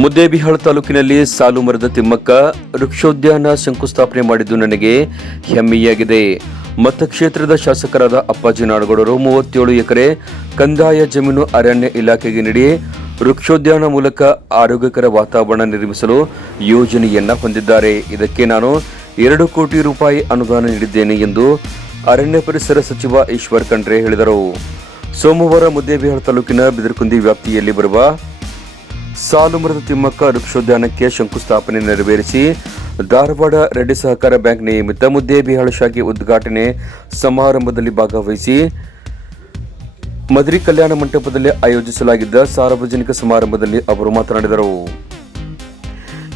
ಮುದ್ದೇಬಿಹಾಳ ತಾಲೂಕಿನಲ್ಲಿ ಸಾಲು ಮರದ ತಿಮ್ಮಕ್ಕ ವೃಕ್ಷೋದ್ಯಾನ ಶಂಕುಸ್ಥಾಪನೆ ಮಾಡಿದ್ದು ನನಗೆ ಹೆಮ್ಮೆಯಾಗಿದೆ. ಮತಕ್ಷೇತ್ರದ ಶಾಸಕರಾದ ಅಪ್ಪಾಜಿ ನಾಡಗೌಡರು ಮೂವತ್ತೇಳು ಎಕರೆ ಕಂದಾಯ ಜಮೀನು ಅರಣ್ಯ ಇಲಾಖೆಗೆ ನೀಡಿ ವೃಕ್ಷೋದ್ಯಾನ ಮೂಲಕ ಆರೋಗ್ಯಕರ ವಾತಾವರಣ ನಿರ್ಮಿಸಲು ಯೋಜನೆಯನ್ನ ಹೊಂದಿದ್ದಾರೆ. ಇದಕ್ಕೆ ನಾನು ಎರಡು ಕೋಟಿ ರೂಪಾಯಿ ಅನುದಾನ ನೀಡಿದ್ದೇನೆ ಎಂದು ಅರಣ್ಯ ಪರಿಸರ ಸಚಿವ ಈಶ್ವರ್ ಖಂಡ್ರೆ ಹೇಳಿದರು. ಸೋಮವಾರ ಮುದ್ದೇಬಿಹಾಳ ತಾಲೂಕಿನ ಬಿದರಕುಂದಿ ವ್ಯಾಪ್ತಿಯಲ್ಲಿ ಬರುವ ಸಾಲು ಮರದ ತಿಮ್ಮಕ್ಕ ವೃಕ್ಷೋದ್ಯಾನಕ್ಕೆ ಶಂಕುಸ್ಥಾಪನೆ ನೆರವೇರಿಸಿ ಧಾರವಾಡ ರೆಡ್ಡಿ ಸಹಕಾರ ಬ್ಯಾಂಕ್ ನಿಯಮಿತ ಮುದ್ದೇಬಿಹಾಳ ಶಾಖೆ ಉದ್ಘಾಟನೆ ಸಮಾರಂಭದಲ್ಲಿ ಭಾಗವಹಿಸಿ ಮದರಿ ಕಲ್ಯಾಣ ಮಂಟಪದಲ್ಲಿ ಆಯೋಜಿಸಲಾಗಿದ್ದ ಸಾರ್ವಜನಿಕ ಸಮಾರಂಭದಲ್ಲಿ ಅವರು ಮಾತನಾಡಿದರು.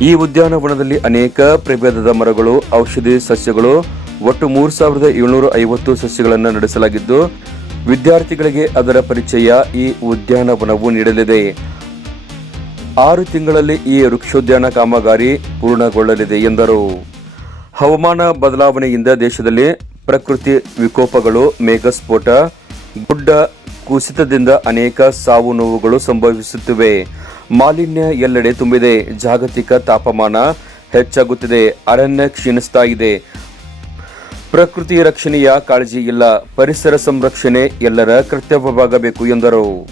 ಈ ಉದ್ಯಾನವನದಲ್ಲಿ ಅನೇಕ ಪ್ರಭೇದದ ಮರಗಳು, ಔಷಧಿ ಸಸ್ಯಗಳು, ಒಟ್ಟು ಮೂರು ಸಾವಿರದ ಏಳ್ನೂರ ಐವತ್ತು ಸಸ್ಯಗಳನ್ನು ನಡೆಸಲಾಗಿದ್ದು, ವಿದ್ಯಾರ್ಥಿಗಳಿಗೆ ಅದರ ಪರಿಚಯ ಈ ಉದ್ಯಾನವನವು ನೀಡಲಿದೆ. ಆರು ತಿಂಗಳಲ್ಲಿ ಈ ವೃಕ್ಷೋದ್ಯಾನ ಕಾಮಗಾರಿ ಪೂರ್ಣಗೊಳ್ಳಲಿದೆ ಎಂದರು. ಹವಾಮಾನ ಬದಲಾವಣೆಯಿಂದ ದೇಶದಲ್ಲಿ ಪ್ರಕೃತಿ ವಿಕೋಪಗಳು, ಮೇಘಸ್ಫೋಟ, ಗುಡ್ಡ ಕುಸಿತದಿಂದ ಅನೇಕ ಸಾವು ನೋವುಗಳು ಸಂಭವಿಸುತ್ತಿವೆ. ಮಾಲಿನ್ಯ ಎಲ್ಲೆಡೆ ತುಂಬಿದೆ. ಜಾಗತಿಕ ತಾಪಮಾನ ಹೆಚ್ಚಾಗುತ್ತಿದೆ. ಅರಣ್ಯ ಕ್ಷೀಣಿಸ್ತಾ ಇದೆ. ಪ್ರಕೃತಿ ರಕ್ಷಣೆಯ ಕಾಳಜಿ ಇಲ್ಲ. ಪರಿಸರ ಸಂರಕ್ಷಣೆ ಎಲ್ಲರ ಕರ್ತವ್ಯವಾಗಬೇಕು ಎಂದರು.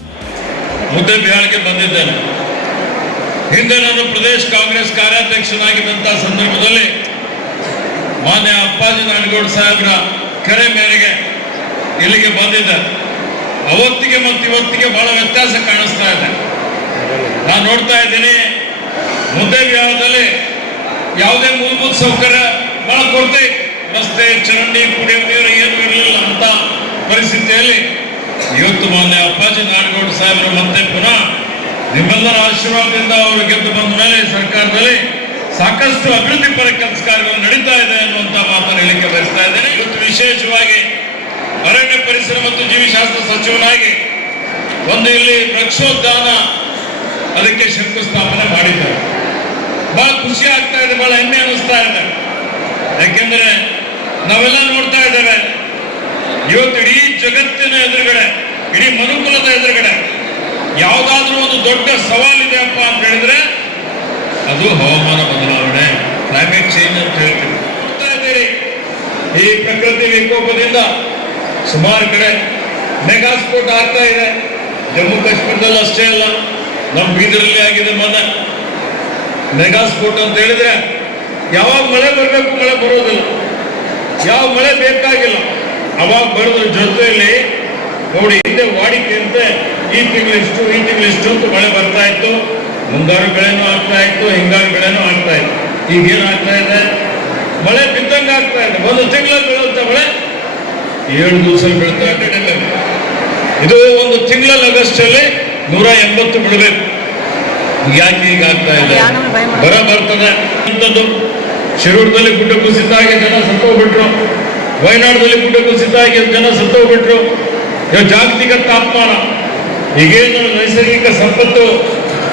ಹಿಂದೆ ನಾನು ಪ್ರದೇಶ ಕಾಂಗ್ರೆಸ್ ಕಾರ್ಯಾಧ್ಯಕ್ಷನಾಗಿದ್ದಂತಹ ಸಂದರ್ಭದಲ್ಲಿ ಮಾನ್ಯ ಅಪ್ಪಾಜಿ ನಾಡಗೌಡ ಸಾಹೇಬ್ರ ಕರೆ ಮೇರೆಗೆ ಇಲ್ಲಿಗೆ ಬಂದಿದ್ದೆ. ಅವತ್ತಿಗೆ ಮತ್ತು ಇವತ್ತಿಗೆ ಬಹಳ ವ್ಯತ್ಯಾಸ ಕಾಣಿಸ್ತಾ ಇದೆ. ನಾನು ನೋಡ್ತಾ ಇದ್ದೀನಿ ಮುದ್ದೆ ವಿವಾಹದಲ್ಲಿ ಯಾವುದೇ ಮೂಲಭೂತ ಸೌಕರ್ಯ ಬಹಳ ಕೊರತೆ. ರಸ್ತೆ, ಚರಂಡಿ ಕುಡಿಯುವ ನೀರು ಏನು ಇರಲಿಲ್ಲ ಅಂತ ಪರಿಸ್ಥಿತಿಯಲ್ಲಿ ಇವತ್ತು ಮಾನ್ಯ ಅಪ್ಪಾಜಿ ನಾಡಗೌಡ ಸಾಹೇಬರು ಮತ್ತೆ ಪುನಃ ನಿಮ್ಮೆಲ್ಲರ ಆಶೀರ್ವಾದದಿಂದ ಅವರು ಗೆದ್ದು ಬಂದ ಮೇಲೆ ಸರ್ಕಾರದಲ್ಲಿ ಸಾಕಷ್ಟು ಅಭಿವೃದ್ಧಿ ಪರ ಕೆಲಸ ಕಾರ್ಯಗಳು ನಡೀತಾ ಇದೆ ಅನ್ನುವಂತ ಮಾತನ್ನು ಹೇಳಿಕೆ ಬಯಸ್ತಾ ಇದ್ದೇನೆ. ಇವತ್ತು ವಿಶೇಷವಾಗಿ ಅರಣ್ಯ ಪರಿಸರ ಮತ್ತು ಜೀವಿಶಾಸ್ತ್ರ ಸಚಿವನಾಗಿ ಒಂದು ಇಲ್ಲಿ ವೃಕ್ಷೋದ್ಯಾನ ಅದಕ್ಕೆ ಶಂಕುಸ್ಥಾಪನೆ ಮಾಡಿದ್ದಾರೆ. ಬಹಳ ಖುಷಿ ಆಗ್ತಾ ಇದೆ, ಬಹಳ ಹೆಮ್ಮೆ ಅನಿಸ್ತಾ ಇದೆ. ಯಾಕೆಂದ್ರೆ ನಾವೆಲ್ಲ ನೋಡ್ತಾ ಇದ್ದೇವೆ, ಇವತ್ತು ಇಡೀ ಜಗತ್ತಿನ ಎದುರುಗಡೆ, ಇಡೀ ಮನುಕುಲದ ಎದುರುಗಡೆ ಯಾವುದಾದ್ರೂ ಒಂದು ದೊಡ್ಡ ಸವಾಲಿದೆ ಅಪ್ಪ ಅಂತ ಹೇಳಿದ್ರೆ ಅದು ಹವಾಮಾನ ಬದಲಾವಣೆ ಕ್ಲೈಮೇಟ್ ಚೇಂಜ್ ಅಂತ ಹೇಳ್ತೀವಿ. ನೋಡ್ತಾ ಈ ಪ್ರಕೃತಿ ವಿಕೋಪದಿಂದ ಸುಮಾರು ಕಡೆ ಮೆಗಾ ಸ್ಫೋಟ ಆಗ್ತಾ ಇದೆ. ಜಮ್ಮು ಕಾಶ್ಮೀರದಲ್ಲಿ ಅಷ್ಟೇ ಅಲ್ಲ ನಮ್ಮ ಬೀದರಲ್ಲಿ ಆಗಿದೆ ಮೊನ್ನೆ. ಮೆಗಾ ಸ್ಫೋಟ ಅಂತ ಹೇಳಿದ್ರೆ ಯಾವಾಗ ಮಳೆ ಬರಬೇಕು ಮಳೆ ಬರೋದಿಲ್ಲ. ಯಾವ ಮಳೆ ಬೇಕಾಗಿಲ್ಲ. ಅವಾಗ ಬರೋದ್ರ ಜೊತೆಯಲ್ಲಿ ನೋಡಿ, ಹಿಂದೆ ವಾಡಿಕೆಯಂತೆ ಈ ತಿಂಗಳಿಷ್ಟು ಈ ತಿಂಗಳಿಷ್ಟು ಅಂತ ಮಳೆ ಬರ್ತಾ ಇತ್ತು. ಮುಂಗಾರು ಬೆಳೆನೂ ಆಗ್ತಾ ಇತ್ತು ಹಿಂಗಾರು ಬೆಳೆನೂ ಆಗ್ತಾ ಇತ್ತು. ಈಗ ಏನ್ ಆಗ್ತಾ ಇದೆ? ಮಳೆ ಬಿದ್ದಂಗೆ ಆಗ್ತಾ ಇದೆ. ಒಂದು ತಿಂಗಳ ಬೆಳೆಯುತ್ತೆ ಮಳೆ ಏಳು ದಿವಸ ಬೆಳೀತಾ ಇದೆ ಇದು ಒಂದು ತಿಂಗಳಲ್ಲಿ ಆಗಸ್ಟ್ ಅಲ್ಲಿ ನೂರ ಎಂಬತ್ತು ಬಿಡಬೇಕು ಯಾಕೆ ಈಗ ಆಗ್ತಾ ಇದೆ? ಬರ ಬರ್ತದೆ. ಅಂತದ್ದು ಶಿರೂರದಲ್ಲಿ ಗುಡ್ಡ ಕುಸಿತ ಆಗಿ ಜನ ಸತ್ತೋಗ್ಬಿಟ್ರು. ವಯನಾಡದಲ್ಲಿ ಗುಡ್ಡ ಕುಸಿತ ಆಗಿ ಜನ ಸತ್ತೋಗ್ಬಿಟ್ರು. ಜಾಗತಿಕ ತಾಪಮಾನ. ಈಗೇನು ನೈಸರ್ಗಿಕ ಸಂಪತ್ತು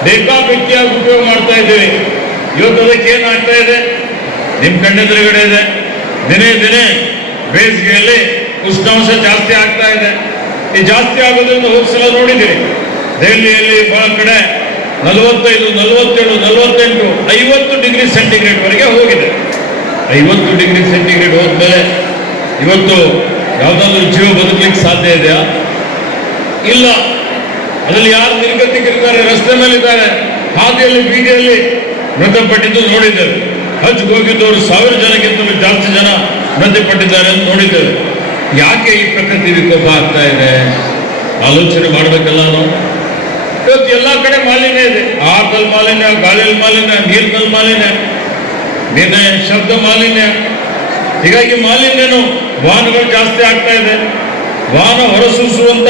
ಬೇಕಾಬಿಟ್ಟಿಯಾಗಿ ಉಪಯೋಗ ಮಾಡ್ತಾ ಇದ್ದೀವಿ. ಇವತ್ತು ಅದಕ್ಕೆ ಏನಾಗ್ತಾ ಇದೆ? ನಿಮ್ಮ ಕಣ್ಣೆದುರುಗಡೆ ಇದೆ. ದಿನೇ ದಿನೇ ಬೇಸಿಗೆಯಲ್ಲಿ ಉಷ್ಣಾಂಶ ಜಾಸ್ತಿ ಆಗ್ತಾ ಇದೆ. ಈ ಜಾಸ್ತಿ ಆಗೋದ್ರಿಂದ ಹೋಗ್ಸಲ ನೋಡಿದ್ದೀವಿ ದೆಹಲಿಯಲ್ಲಿ ಬಹಳ ಕಡೆ ನಲವತ್ತೈದು, ನಲವತ್ತೇಳು, ನಲವತ್ತೆಂಟು, ಐವತ್ತು ಡಿಗ್ರಿ ಸೆಂಟಿಗ್ರೇಡ್ ವರೆಗೆ ಹೋಗಿದೆ. ಐವತ್ತು ಡಿಗ್ರಿ ಸೆಂಟಿಗ್ರೇಡ್ ಹೋದ್ಮೇಲೆ ಇವತ್ತು ಯಾವುದಾದ್ರೂ ಜೀವ ಬದುಕಲಿಕ್ಕೆ ಸಾಧ್ಯ ಇದೆಯಾ? ಇಲ್ಲ. ಅದರಲ್ಲಿ ಯಾರು ನಿರ್ಗತಿಕರಿದ್ದಾರೆ, ರಸ್ತೆ ಮೇಲಿದ್ದಾರೆ, ಹಾದಿಯಲ್ಲಿ, ಬೀದಿಯಲ್ಲಿ ಮೃತಪಟ್ಟಿದ್ದು ನೋಡಿದ್ದೇವೆ. ಹಜ್ ಹೋಗಿದ್ದವರು ಸಾವಿರ ಜನಕ್ಕಿಂತಲೂ ಜಾಸ್ತಿ ಜನ ಮೃತಪಟ್ಟಿದ್ದಾರೆ ಅಂತ ನೋಡಿದ್ದೇವೆ. ಯಾಕೆ ಈ ಪ್ರಕೃತಿ ವಿಕೋಪ ಆಗ್ತಾ ಇದೆ? ಆಲೋಚನೆ ಮಾಡಬೇಕಲ್ಲ ನಾವು. ಇವತ್ತು ಎಲ್ಲ ಕಡೆ ಮಾಲಿನ್ಯ ಇದೆ. ಆಟಲ್ ಮಾಲಿನ್ಯ ಗಾಳಿಯಲ್ಲಿ ಮಾಲಿನ್ಯ ನೀರಿನಲ್ಲಿ ಮಾಲಿನ್ಯ, ನಿನ್ನೆ ಶಬ್ದ ಮಾಲಿನ್ಯ. ಹೀಗಾಗಿ ಮಾಲಿನ್ಯನು ವಾಹನಗಳು ಜಾಸ್ತಿ ಆಗ್ತಾ ಇದೆ. ವಾಹನ ಹೊರಸೂಸುವಂತ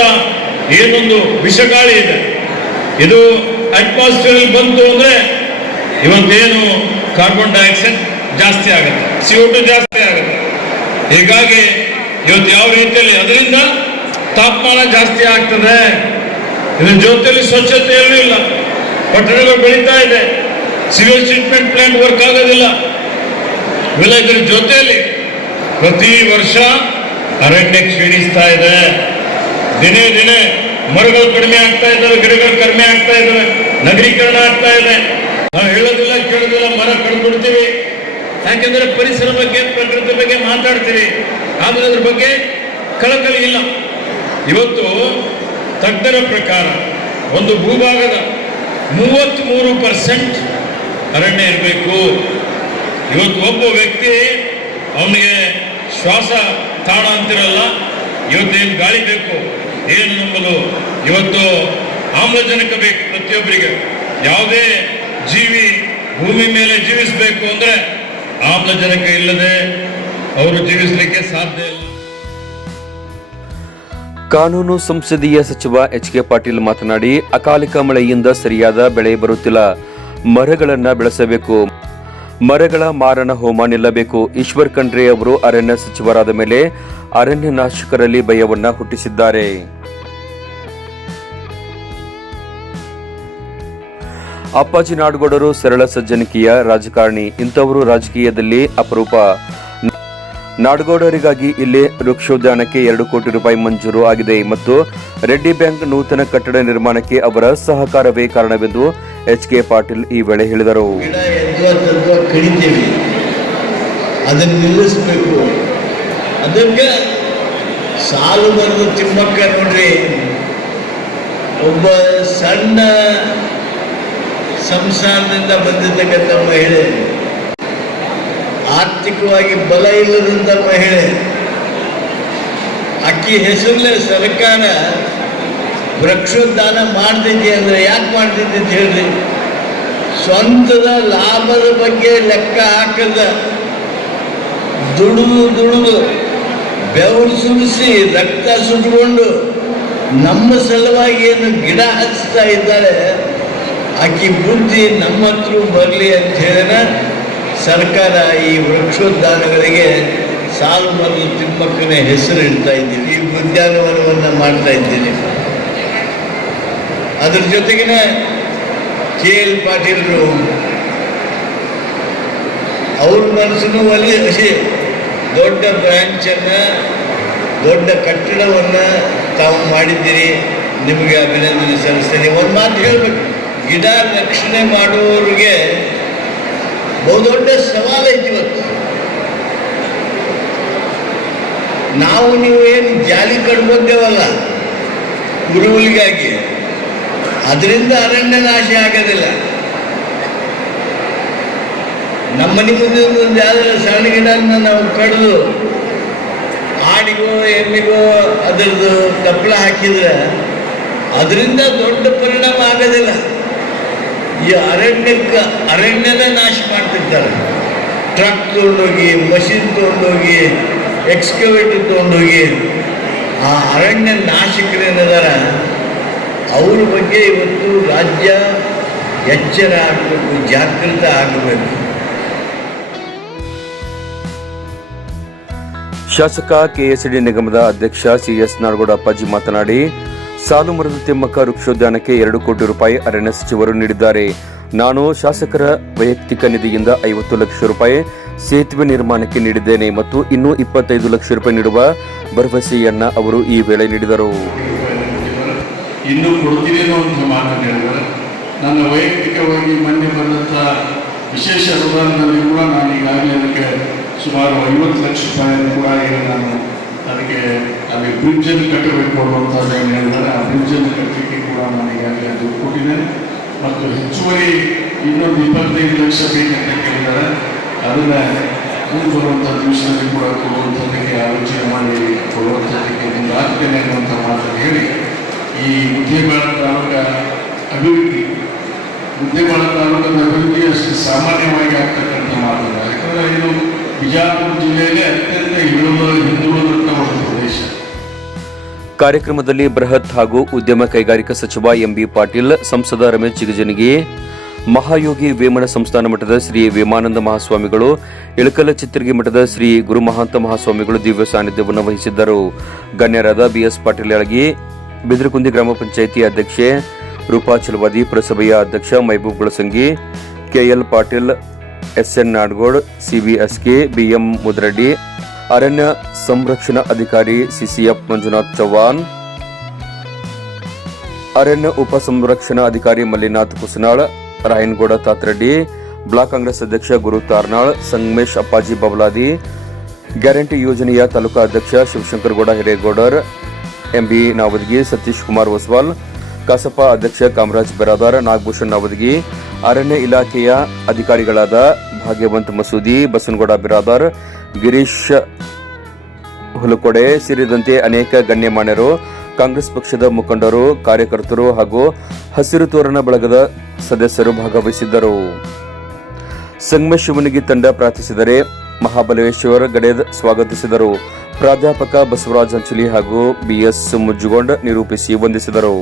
ಏನೊಂದು ವಿಷಗಾಳಿ ಇದೆ. ಇದು ಅಟ್ಮಾಸ್ಫಿಯರ್ ಬಂತು ಅಂದ್ರೆ ಇವತ್ತೇನು ಕಾರ್ಬನ್ ಡೈಆಕ್ಸೈಡ್ ಜಾಸ್ತಿ ಆಗುತ್ತೆ ಸಿ ಟು ಜಾಸ್ತಿ ಆಗುತ್ತೆ. ಹೀಗಾಗಿ ಇವತ್ತು ಯಾವ ರೀತಿಯಲ್ಲಿ, ಅದರಿಂದ ತಾಪಮಾನ ಜಾಸ್ತಿ ಆಗ್ತದೆ. ಇದ್ರ ಜೊತೆಯಲ್ಲಿ ಸ್ವಚ್ಛತೆಯಲ್ಲೂ ಇಲ್ಲ. ಪಟ್ಟಣಗಳು ಬೆಳೀತಾ ಇದೆ. ಸಿವಿಲ್ ಟ್ರೀಟ್ಮೆಂಟ್ ಪ್ಲಾಂಟ್ ವರ್ಕ್ ಆಗೋದಿಲ್ಲ. ಇವೆಲ್ಲ ಇದ್ರ ಜೊತೆಯಲ್ಲಿ ಪ್ರತಿ ವರ್ಷ ಅರಣ್ಯ ಕ್ಷೀಣಿಸ್ತಾ ಇದೆ. ದಿನೇ ದಿನೇ ಮರಗಳು ಕಡಿಮೆ ಆಗ್ತಾ ಇದ್ದಾವೆ, ಗಿಡಗಳು ಕಡಿಮೆ ಆಗ್ತಾ ಇದ್ದಾವೆ, ನಗರೀಕರಣ ಆಗ್ತಾ ಇದೆ. ನಾವು ಹೇಳೋದಿಲ್ಲ, ಕೇಳೋದಿಲ್ಲ, ಮರ ಕಡ್ದ್ಬಿಡ್ತೀವಿ. ಯಾಕೆಂದ್ರೆ ಪರಿಸರ ಬಗ್ಗೆ, ಪ್ರಕೃತಿ ಬಗ್ಗೆ ಮಾತಾಡ್ತೀವಿ ಆದ್ರೆ ಅದ್ರ ಬಗ್ಗೆ ಕಳಕಳಿ ಇಲ್ಲ. ಇವತ್ತು ತಜ್ಞರ ಪ್ರಕಾರ ಒಂದು ಭೂಭಾಗದ ಮೂವತ್ತ್ಮೂರು ಪರ್ಸೆಂಟ್ ಅರಣ್ಯ ಇರಬೇಕು. ಇವತ್ತು ಒಬ್ಬ ವ್ಯಕ್ತಿ ಅವನಿಗೆ ಶ್ವಾಸ ತಾಣ ಅಂತಿರಲ್ಲ, ಇವತ್ತೇನು ಗಾಳಿ ಬೇಕು? ಏನು ನಂಬಲು ಇವತ್ತು ಆಮ್ಲಜನಕ ಬೇಕು ಪ್ರತಿಯೊಬ್ಬರಿಗೆ. ಯಾವುದೇ ಜೀವಿ ಭೂಮಿ ಮೇಲೆ ಜೀವಿಸಬೇಕು ಅಂದ್ರೆ ಆಮ್ಲಜನಕ ಇಲ್ಲದೆ ಅವರು ಜೀವಿಸಲಿಕ್ಕೆ ಸಾಧ್ಯ ಇಲ್ಲ. ಕಾನೂನು ಸಂಸದೀಯ ಸಚಿವ ಎಚ್ ಕೆ ಪಾಟೀಲ್ ಮಾತನಾಡಿ, ಅಕಾಲಿಕ ಮಳೆಯಿಂದ ಸರಿಯಾದ ಬೆಳೆ ಬರುತ್ತಿಲ್ಲ. ಮರಗಳನ್ನ ಬೆಳೆಸಬೇಕು. ಮರಗಳ ಮಾರಣ ಹೋಮ ನಿಲ್ಲಬೇಕು. ಈಶ್ವರ್ ಖಂಡ್ರೆ ಅವರು ಅರಣ್ಯ ಸಚಿವರಾದ ಮೇಲೆ ಅರಣ್ಯ ನಾಶಕರಲ್ಲಿ ಭಯವನ್ನ ಹುಟ್ಟಿಸಿದ್ದಾರೆ. ಅಪ್ಪಾಜಿ ನಾಡಗೌಡರು ಸರಳ ಸಜ್ಜನಿಕೆಯ ರಾಜಕಾರಣಿ. ಇಂಥವರು ರಾಜಕೀಯದಲ್ಲಿ ಅಪರೂಪ. ನಾಡಗೌಡರಿಗಾಗಿ ಇಲ್ಲಿ ವೃಕ್ಷೋದ್ಯಾನಕ್ಕೆ ಎರಡು ಕೋಟಿ ರೂಪಾಯಿ ಮಂಜೂರು ಆಗಿದೆ ಮತ್ತು ರೆಡ್ಡಿ ಬ್ಯಾಂಕ್ ನೂತನ ಕಟ್ಟಡ ನಿರ್ಮಾಣಕ್ಕೆ ಅವರ ಸಹಕಾರವೇ ಕಾರಣವೆಂದು ಎಚ್ ಕೆ ಪಾಟೀಲ್ ಈ ವೇಳೆ ಹೇಳಿದರು. ಎದ್ವ ತದ್ವ ಕಡಿತೀವಿ. ಅದನ್ನು ನಿಲ್ಲಿಸ್ಬೇಕು. ಅದಕ್ಕೆ ಸಾಲು ಬರೆದು ತಿಮ್ಮಕ್ಕ ನೋಡ್ರಿ ಒಬ್ಬ ಸಣ್ಣ ಸಂಸಾರದಿಂದ ಬಂದಿದ್ದಕ್ಕಂಥ ಮಹಿಳೆ, ಆರ್ಥಿಕವಾಗಿ ಬಲ ಇಲ್ಲದಂಥ ಮಹಿಳೆ, ಅಕ್ಕಿ ಹೆಸರಲ್ಲೇ ಸರ್ಕಾರ ವೃಕ್ಷೋದ್ದಾನ ಮಾಡ್ತಿದ್ದೆ ಅಂದ್ರೆ ಯಾಕೆ ಮಾಡ್ತಿದ್ದೆ ಅಂತ ಹೇಳ್ರಿ. ಸ್ವಂತದ ಲಾಭದ ಬಗ್ಗೆ ಲೆಕ್ಕ ಹಾಕದ. ದುಡಿದು ದುಡಿದು, ಬೆವರು ಸುರಿಸಿ ರಕ್ತ ಸುಟ್ಕೊಂಡು ನಮ್ಮ ಸಲುವಾಗಿ ಏನು ಗಿಡ ಹಚ್ತಾ ಇದ್ದಾರೆ ಆಕೆ ಬುದ್ಧಿ ನಮ್ಮ ಹತ್ರ ಬರಲಿ ಅಂತ ಹೇಳಿದ್ರೆ ಸರ್ಕಾರ ಈ ವೃಕ್ಷೋದ್ಯಾನಗಳಿಗೆ ಸಾಲು ಮರಳು ತಿಮ್ಮಕ್ಕನ ಹೆಸರು ಇಡ್ತಾ ಇದ್ದೀವಿ, ಈ ಉದ್ಯಾನವನವನ್ನು ಮಾಡ್ತಾ ಇದ್ದೀನಿ ಅದ್ರ ಜೊತೆಗಿನ ಕೆ ಎಲ್ ಪಾಟೀಲ್ರು ಅವ್ರ ಮನಸ್ಸನ್ನು ಒಲಿ ದೊಡ್ಡ ಬ್ರಾಂಚನ್ನ ದೊಡ್ಡ ಕಟ್ಟಡವನ್ನ ತಾವು ಮಾಡಿದ್ದೀರಿ. ನಿಮಗೆ ಅಭಿನಂದನೆ ಸಲ್ಲಿಸ್ತೀನಿ. ಒಂದು ಮಾತು ಹೇಳ್ಬೇಕು. ಗಿಡ ರಕ್ಷಣೆ ಮಾಡುವವರಿಗೆ ಬಹುದೊಡ್ಡ ಸವಾಲೈತಿ ಇವತ್ತು. ನಾವು ನೀವು ಏನು ಜಾಲಿ ಕಡ್ಬೋದೇವಲ್ಲ ಗುರುವಿಗಾಗಿ ಅದರಿಂದ ಅರಣ್ಯ ನಾಶ ಆಗೋದಿಲ್ಲ. ನಮ್ಮ ಮುಂದೆ ಒಂದು ಯಾವ್ದಾರ ಸಣ್ಣ ಗಿಡನ ನಾವು ಕಡಿದು ಆಡಿಗೋ, ಎಮ್ಮಿಗೋ, ಅದರದ್ದು ತಪ್ಪಲ ಹಾಕಿದ್ರೆ ಅದರಿಂದ ದೊಡ್ಡ ಪರಿಣಾಮ ಆಗೋದಿಲ್ಲ. ಈ ಅರಣ್ಯಕ್ಕೆ ಅರಣ್ಯದ ನಾಶ ಮಾಡ್ತಿರ್ತಾರೆ. ಟ್ರಕ್ ತೊಗೊಂಡೋಗಿ, ಮಷಿನ್ ತೊಗೊಂಡೋಗಿ, ಎಕ್ಸ್ಕವೇಟರ್ ತೊಗೊಂಡೋಗಿ ಆ ಅರಣ್ಯ ನಾಶಕರೇನಿದಾರ ಅವ್ರ ಬಗ್ಗೆ ಇವತ್ತು ರಾಜ್ಯ ಎಚ್ಚರ ಆಗಬೇಕು ಜಾಗೃತ ಆಗಬೇಕು. ಶಾಸಕ ಕೆಎಸ್ಡಿ ನಿಗಮದ ಅಧ್ಯಕ್ಷ ಸಿಎಸ್ ನಾಡಗೌಡ ಅಪ್ಪಾಜಿ ಮಾತನಾಡಿ, ಸಾಲು ಮರದ ತಿಮ್ಮಕ್ಕ ವೃಕ್ಷೋದ್ಯಾನಕ್ಕೆ ಎರಡು ಕೋಟಿ ರೂಪಾಯಿ ಅರಣ್ಯ ಸಚಿವರು ನೀಡಿದ್ದಾರೆ. ನಾನು ಶಾಸಕರ ವೈಯಕ್ತಿಕ ನಿಧಿಯಿಂದ ಐವತ್ತು ಲಕ್ಷ ರೂಪಾಯಿ ಸೇತುವೆ ನಿರ್ಮಾಣಕ್ಕೆ ನೀಡಿದ್ದೇನೆ ಮತ್ತು ಇನ್ನೂ ಇಪ್ಪತ್ತೈದು ಲಕ್ಷ ರೂಪಾಯಿ ನೀಡುವ ಭರವಸೆಯನ್ನ ಅವರು ಈ ವೇಳೆ ನೀಡಿದರು. ಇನ್ನೂ ಕೊಡ್ತೀವಿ ಅಂತ ಮಾತು ಹೇಳಿದ್ದಾರೆ. ನನ್ನ ವೈಯಕ್ತಿಕವಾಗಿ ಮೊನ್ನೆ ಬಂದಂಥ ವಿಶೇಷ ಅನುದಾನದಲ್ಲಿ ಕೂಡ ನಾನು ಈಗಾಗಲೇ ಅದಕ್ಕೆ ಸುಮಾರು ಐವತ್ತು ಲಕ್ಷ ರೂಪಾಯಿಯನ್ನು ಕೂಡ ಈಗ ನಾನು ಅದಕ್ಕೆ ಅಲ್ಲಿ ಬ್ರಿಡ್ಜನ್ನು ಕಟ್ಟಬೇಕು ಅನ್ನುವಂಥದ್ದನ್ನು ಹೇಳಿದ್ರೆ ಆ ಬ್ರಿಡ್ಜನ್ನು ಕಟ್ಟಲಿಕ್ಕೆ ಕೂಡ ನಾನು ಈಗಾಗಲೇ ದುಡ್ಡು ಕೊಟ್ಟಿದ್ದೇನೆ. ಮತ್ತು ಹೆಚ್ಚುವರಿ ಇನ್ನೊಂದು ಇಪ್ಪತ್ತೈದು ಲಕ್ಷ ಬೇಕಂತ ಕೇಳಿದ್ದಾರೆ ಅದನ್ನು ಮುಂದೆ ಬರುವಂಥ ದಿವಸದಲ್ಲಿ ಕೂಡ ಕೊಡುವಂಥದ್ದಕ್ಕೆ ಆಲೋಚನೆ ಮಾಡಿ, ಕೊಡುವಂಥದ್ದಕ್ಕೆ ಮುಂದಾಗ್ತೇನೆ ಅನ್ನುವಂಥ ಮಾತನ್ನು ಹೇಳಿ ಈ ಮುದ್ದೇಬೇಳ ತಾಲೂಕ ಅಭಿವೃದ್ಧಿ ಮುದ್ದೇಬೇಳ ತಾಲೂಕದ ಅಭಿವೃದ್ಧಿ ಅಷ್ಟು ಸಾಮಾನ್ಯವಾಗಿ ಆಗ್ತಕ್ಕಂಥ ಮಾತಲ್ಲ. ಯಾಕಂದರೆ ಇದು ಬಿಜಾಪುರ ಜಿಲ್ಲೆಯಲ್ಲಿ ಅತ್ಯಂತ ಹಿಂದುಳಿದ ಹಿಂದುಳಿದಂಥ ಒಂದು ಪ್ರದೇಶ. ಕಾರ್ಯಕ್ರಮದಲ್ಲಿ ಬೃಹತ್ ಹಾಗೂ ಉದ್ಯಮ ಕೈಗಾರಿಕಾ ಸಚಿವ ಎಂಬಿ ಪಾಟೀಲ್, ಸಂಸದ ರಮೇಶ್ ಜಿಗಜನಗಿ, ಮಹಾಯೋಗಿ ವೇಮನ ಸಂಸ್ಥಾನ ಮಠದ ಶ್ರೀ ವೇಮಾನಂದ ಮಹಾಸ್ವಾಮಿಗಳು, ಇಳಕಲ ಚಿತ್ರಗಿ ಮಠದ ಶ್ರೀ ಗುರುಮಹಾಂತ ಮಹಾಸ್ವಾಮಿಗಳು ದಿವ್ಯ ಸಾನ್ನಿಧ್ಯವನ್ನು ವಹಿಸಿದ್ದರು. ಗಣ್ಯರಾದ ಬಿಎಸ್ ಪಾಟೀಲ್ ಯಳಗಿ ಬಿದ್ರಕುಂದಿ ಗ್ರಾಮ ಪಂಚಾಯಿತಿ ಅಧ್ಯಕ್ಷೆ ರೂಪಾ ಚಲವಾದಿ, ಪುರಸಭೆಯ ಅಧ್ಯಕ್ಷ Maibub Gulsangi, KL Patil, SN Nadagod, CBSK, BM Mudraddi, ಅರಣ್ಯ ಸಂರಕ್ಷಣಾ ಅಧಿಕಾರಿ ಸಿಸಿಎಫ್ ಮಂಜುನಾಥ್ ಚೌಹಾಣ್ ಅರಣ್ಯ ಉಪ ಸಂರಕ್ಷಣಾ ಅಧಿಕಾರಿ ಮಲ್ಲಿನಾಥ್ ಕುಸನಾಳ್, ರಾಯನಗೌಡ ತಾತ್ರೆಡ್ಡಿ, ಬ್ಲಾಕ್ ಕಾಂಗ್ರೆಸ್ ಅಧ್ಯಕ್ಷ ಗುರು ತಾರ್ನಾಳ್, ಸಂಗಮೇಶ್ ಅಪ್ಪಾಜಿ ಬಬಲಾದಿ ಗ್ಯಾರಂಟಿ ಯೋಜನೆಯ ತಾಲೂಕಾ ಅಧ್ಯಕ್ಷ ಶಿವಶಂಕರಗೌಡ ಹಿರೇಗೌಡರ್ ಎಂಬಿ ನಾವದಗಿ ಸತೀಶ್ ಕುಮಾರ್ ಒಸ್ವಾಲ್, ಕಸಪ ಅಧ್ಯಕ್ಷ ಕಾಮರಾಜ್ ಬೆರಾದಾರ್, ನಾಗಭೂಷಣ್ ನಾವದಗಿ, ಅರಣ್ಯ ಇಲಾಖೆಯ ಅಧಿಕಾರಿಗಳಾದ ಭಾಗ್ಯವಂತ್ ಮಸೂದಿ, ಬಸನಗೌಡ ಬಿರಾದಾರ್, ಗಿರೀಶ್ ಹುಲಕೊಡೆ ಸೇರಿದಂತೆ ಅನೇಕ ಗಣ್ಯಮಾನ್ಯರು, ಕಾಂಗ್ರೆಸ್ ಪಕ್ಷದ ಮುಖಂಡರು, ಕಾರ್ಯಕರ್ತರು ಹಾಗೂ ಹಸಿರು ತೋರಣ ಬಳಗದ ಸದಸ್ಯರು ಭಾಗವಹಿಸಿದ್ದರು. ಸಂಗಮೇಶ್ ಶಿವನಿಗೆ ತಂಡ ಪ್ರಾರ್ಥಿಸಿದರೆ ಮಹಾಬಲೇಶ್ವರ ಗಡೇದ್ ಸ್ವಾಗತಿಸಿದರು. ಪ್ರಾಧ್ಯಾಪಕ ಬಸವರಾಜ್ ಅಂಚಲಿ ಹಾಗೂ ಬಿಎಸ್ ಮುಜ್ಜುಗೊಂಡ್ ನಿರೂಪಿಸಿ ವಂದಿಸಿದರು.